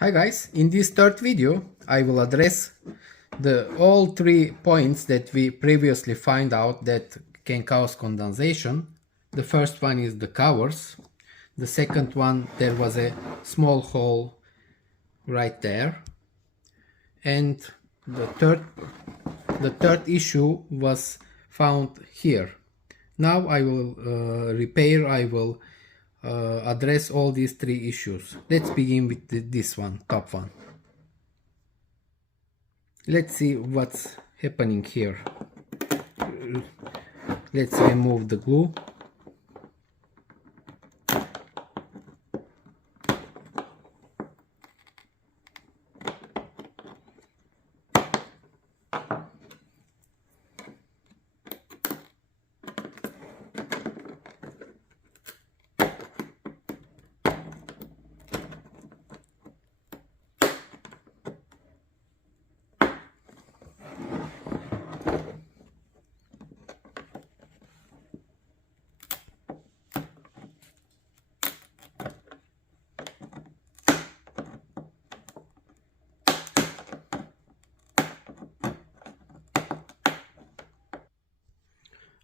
Hi guys, in this third video I will address all 3 points that we previously find out that can cause condensation. The first one is the covers. The second one, there was a small hole right there. And the third issue was found here. Now I will I will address all these 3 issues. Let's begin with this one, top one. Let's see what's happening here. Let's remove the glue.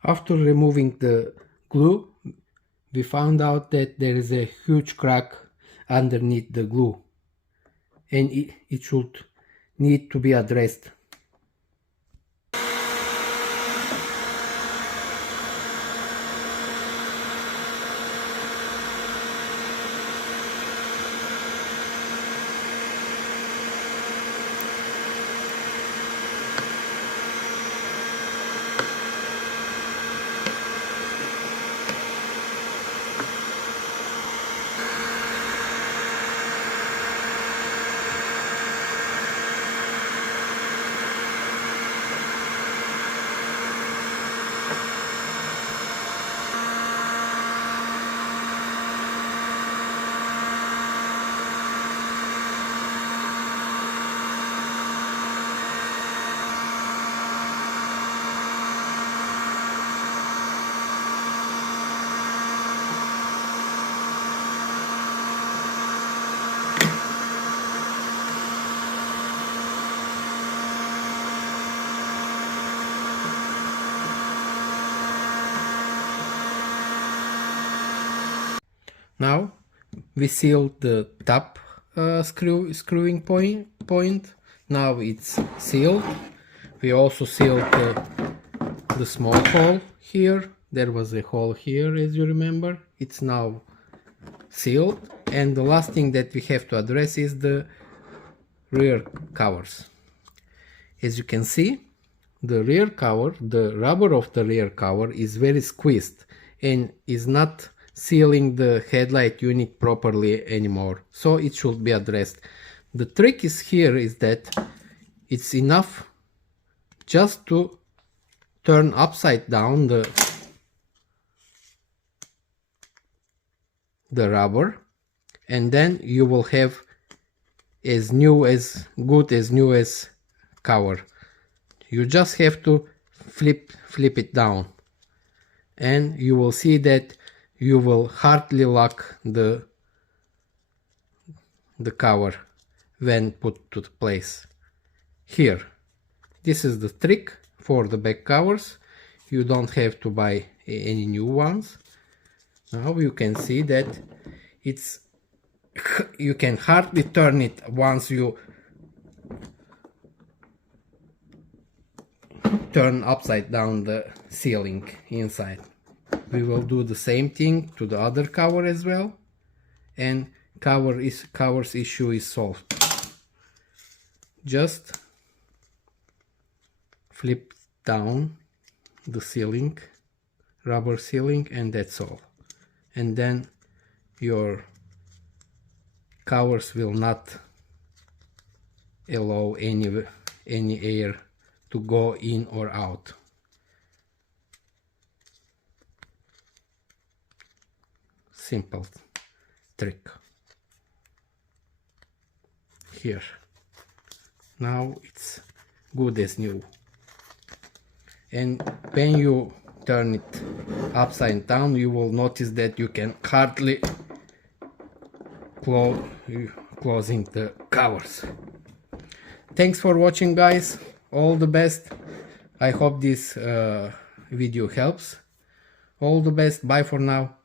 After removing the glue, we found out that there is a huge crack underneath the glue, and it should need to be addressed. Now we sealed the top screwing point. Now it's sealed. We also sealed the small hole here. There was a hole here, as you remember. It's now sealed. And the last thing that we have to address is the rear covers. As you can see, the rear cover, the rubber of the rear cover is very squeezed and is not sealing the headlight unit properly anymore, so it should be addressed. The trick is here is that it's enough just to turn upside down the rubber, and then you will have as good as new as cover. You just have to flip it down, and you will see that you will hardly lock the cover when put to place. Here, this is the trick for the back covers. You don't have to buy any new ones. Now you can see that you can hardly turn it once you turn upside down the sealing inside. We will do the same thing to the other cover as well, and cover's issue is solved. Just flip down the sealing, rubber sealing, and that's all. And then your covers will not allow any air to go in or out. Simple trick. Here. Now it's good as new. And when you turn it upside down, you will notice that you can hardly closing the covers. Thanks for watching, guys. All the best. I hope this video helps. All the best. Bye for now.